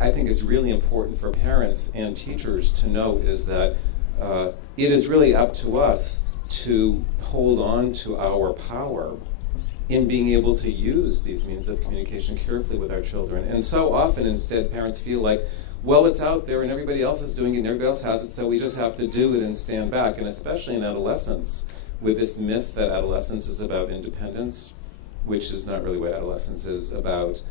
I think is really important for parents and teachers to know is that it is really up to us to hold on to our power in being able to use these means of communication carefully with our children. And so often, instead, parents feel like, well, it's out there and everybody else is doing it and everybody else has it, so we just have to do it and stand back. And especially in adolescence, with this myth that adolescence is about independence, which is not really what adolescence is about.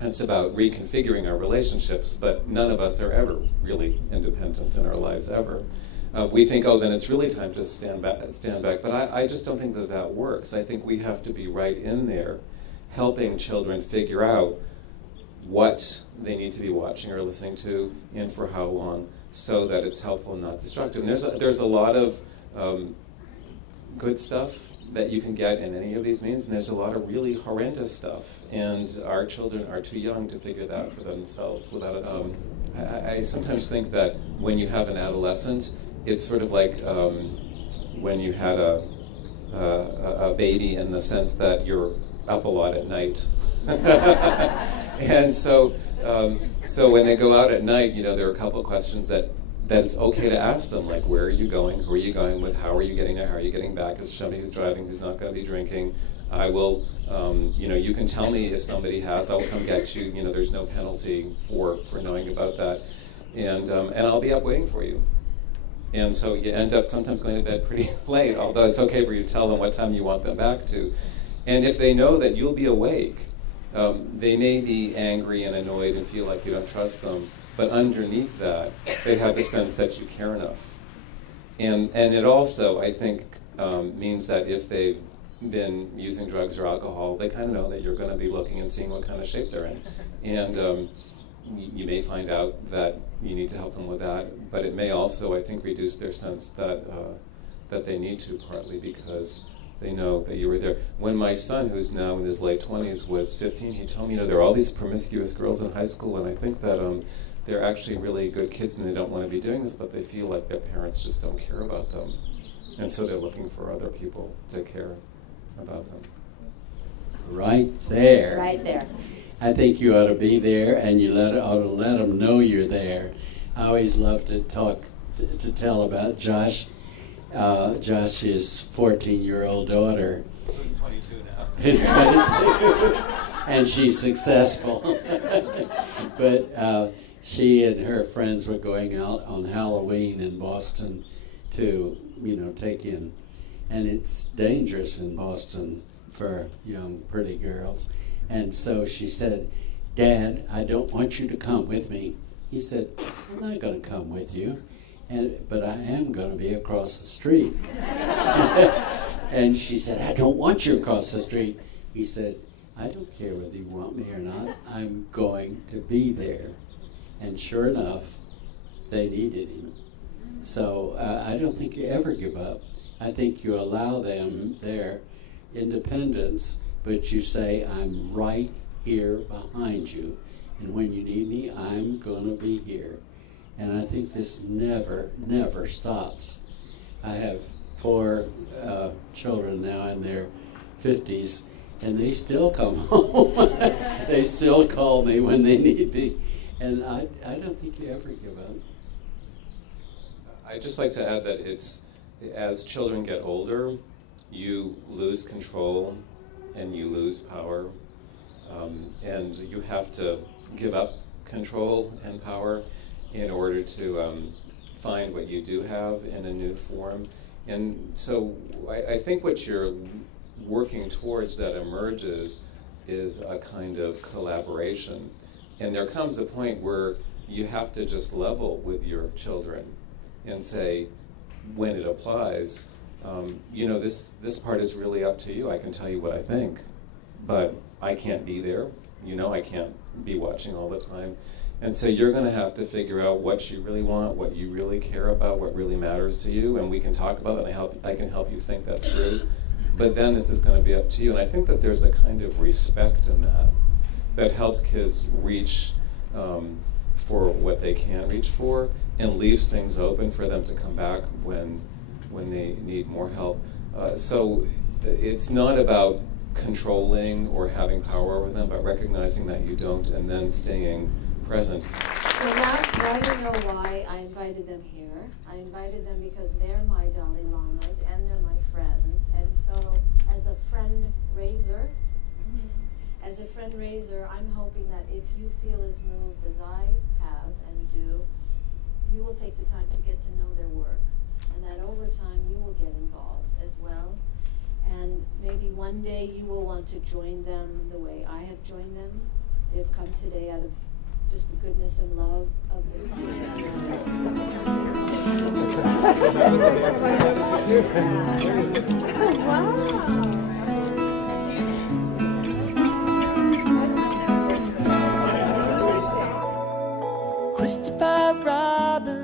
It's about reconfiguring our relationships, but none of us are ever really independent in our lives, ever. We think, oh, then it's really time to stand back. But I just don't think that that works. I think we have to be right in there helping children figure out what they need to be watching or listening to and for how long, so that it's helpful and not destructive. And there's a lot of good stuff that you can get in any of these means, and there's a lot of really horrendous stuff. And our children are too young to figure that out for themselves without us. I sometimes think that when you have an adolescent, it's sort of like when you had a baby, in the sense that you're up a lot at night. And so when they go out at night, there are a couple of questions that it's okay to ask them, like, where are you going? Who are you going with? How are you getting there? How are you getting back? Is somebody who's driving who's not going to be drinking? I will, you can tell me if somebody has. I'll come get you. There's no penalty for knowing about that. And I'll be up waiting for you. And so you end up sometimes going to bed pretty late, although it's okay for you to tell them what time you want them back to. And if they know that you'll be awake, they may be angry and annoyed and feel like you don't trust them. But underneath that, they have the sense that you care enough. And it also, I think, means that if they've been using drugs or alcohol, they kind of know that you're going to be looking and seeing what kind of shape they're in. And you may find out that you need to help them with that. But it may also, I think, reduce their sense that they need to, partly because they know that you were there. When my son, who's now in his late 20s, was 15, he told me, there are all these promiscuous girls in high school, and I think that they're actually really good kids and they don't want to be doing this, but they feel like their parents just don't care about them. And so they're looking for other people to care about them. Right there. Right there. I think you ought to be there, and you ought to let them know you're there. I always love to tell about Josh. Josh's 14-year-old daughter. Who's 22 now. Who's 22. And she's successful. But she and her friends were going out on Halloween in Boston to, take in. And it's dangerous in Boston for young, pretty girls. And so she said, Dad, I don't want you to come with me. He said, I'm not going to come with you. But I am going to be across the street. And she said, I don't want you across the street. He said, I don't care whether you want me or not. I'm going to be there. And sure enough, they needed him. So I don't think you ever give up. I think you allow them their independence, but you say, I'm right here behind you. And when you need me, I'm going to be here. And I think this never, never stops. I have 4 children now in their 50s, and they still come home. They still call me when they need me. And I don't think you ever give up. I'd just like to add that as children get older, you lose control and you lose power. And you have to give up control and power in order to find what you do have in a new form. And so I think what you're working towards that emerges is a kind of collaboration. And there comes a point where you have to just level with your children and say, when it applies, this part is really up to you. I can tell you what I think, but I can't be there. I can't be watching all the time. And so you're going to have to figure out what you really want, what you really care about, what really matters to you, and we can talk about it, and I can help you think that through. But then this is going to be up to you. And I think that there's a kind of respect in that helps kids reach for what they can reach for and leaves things open for them to come back when they need more help. So it's not about controlling or having power over them, but recognizing that you don't, and then staying present. Well, now you know why I invited them here. I invited them because they're my Dalai Lamas and they're my friends. And so, as a friend raiser, I'm hoping that if you feel as moved as I have and do, you will take the time to get to know their work, and that over time you will get involved as well. And maybe one day you will want to join them the way I have joined them. They've come today out of just the goodness and love of the Christopher Robin